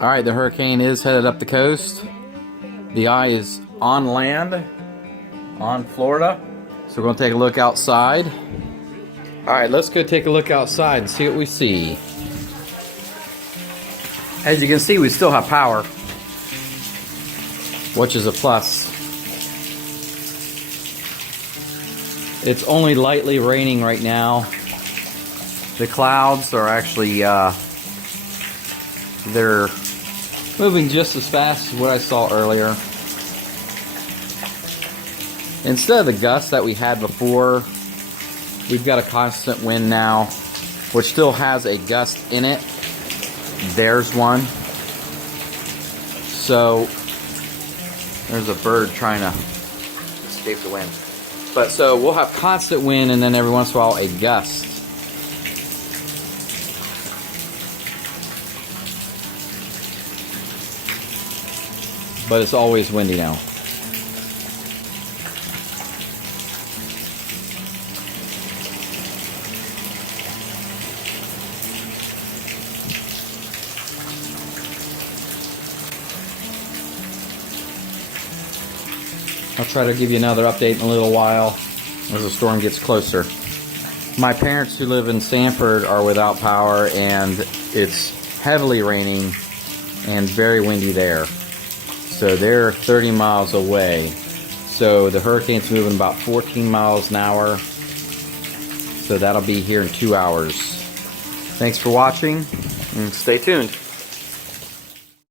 Alright, the hurricane is headed up the coast. The eye is on land, on Florida. So we're going to take a look outside. Alright, let's go take a look outside and see what we see. As you can see, we still have power, which is a plus. It's only lightly raining right now. The clouds are actually, they're moving just as fast as what I saw earlier. Instead of the gusts that we had before, we've got a constant wind now, which still has a gust in it. There's one. So, there's a bird trying to escape the wind. But so we'll have constant wind and then every once in a while a gust. But it's always windy now. I'll try to give you another update in a little while as the storm gets closer. My parents who live in Sanford are without power and it's heavily raining and very windy there. So they're 30 miles away. So the hurricane's moving about 14 miles an hour. So that'll be here in 2 hours. Thanks for watching and stay tuned.